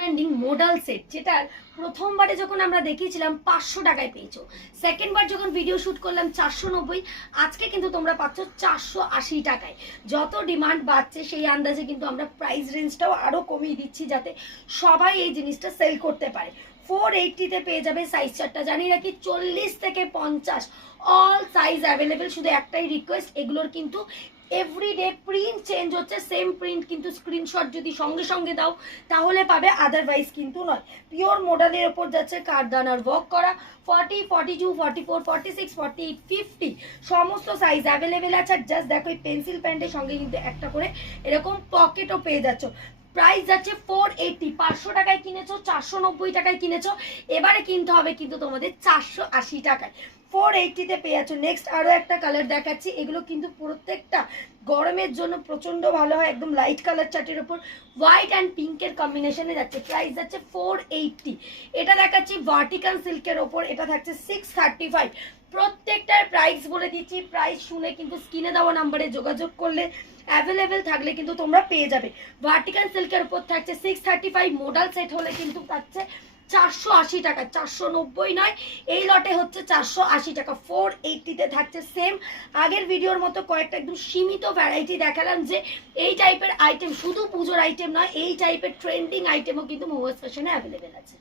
Demanding modal set, যেটার প্রথমবারে যখন আমরা দেখিয়েছিলাম 500 টাকায় পেয়েছো, সেকেন্ডবার যখন ভিডিও শ্যুট করলাম 490, আজকে কিন্তু তোমরা পাচ্ছ 480 টাকায়। যত ডিমান্ড বাড়ছে সেই আন্দাজে কিন্তু আমরা প্রাইস রেঞ্জটাও আরও কমিয়ে দিচ্ছি, যাতে সবাই এই জিনিসটা সেল করতে পারে। 480-তে পেয়ে যাবে সাইজ চারটা। জানি রাখি 40 থেকে 50 অল সাইজ অ্যাভেলেবেল। শুধু একটাই রিকোয়েস্ট, এগুলোর কিন্তু এভরিডে প্রিন্ট চেঞ্জ হচ্ছে, সেম প্রিন্ট কিন্তু স্ক্রিনশট যদি সঙ্গে সঙ্গে দাও তাহলে পাবে, আদারওয়াইজ কিন্তু নয়। পিওর মডেলের ওপর যাচ্ছে কারদানার ওয়ার্ক করা। 40, 42, 44, 46, 48, 50 সমস্ত সাইজ অ্যাভেলেবেল আছে। আর জাস্ট দেখো এই পেন্সিল প্যান্টের সঙ্গে কিন্তু একটা করে এরকম পকেটও পেয়ে যাচ্ছ। প্রাইস যাচ্ছে 480। 500 টাকায় কিনেছো, 490 টাকায় কিনেছো, এবারে কিনতে হবে কিন্তু তোমাদের 480 টাকায়। 480-তে পেয়ে যাচ্ছ। নেক্সট আরও একটা কালার দেখাচ্ছি, এগুলো কিন্তু প্রত্যেকটা গরমের জন্য প্রচণ্ড ভালো হয়। একদম লাইট কালার চার্টের ওপর হোয়াইট অ্যান্ড পিঙ্কের কম্বিনেশনে যাচ্ছে। প্রাইস যাচ্ছে 480। এটা দেখাচ্ছি ভার্টিকাল সিল্কের ওপর, এটা থাকছে 635। প্রত্যেকটার প্রাইস বলে দিচ্ছি, প্রাইস শুনে কিন্তু স্ক্রিনে দেওয়া নাম্বারে যোগাযোগ করলে অ্যাভেলেবেল থাকলে কিন্তু তোমরা পেয়ে যাবে। ভার্টিকাল সিল্কের উপর থাকছে 635, মডাল সেট হলে কিন্তু থাকছে 480 টাকা, 490 নয়, এই লটে হচ্ছে 480 টাকা। 480-তে থাকছে সেম আগের ভিডিওর মতো কয়েকটা একদম সীমিত ভ্যারাইটি দেখালাম, যে এই টাইপের আইটেম শুধু পুজোর আইটেম নয়, এই টাইপের ট্রেন্ডিং আইটেমও কিন্তু মোমোস ফ্যাশনে অ্যাভেলেবেল আছে।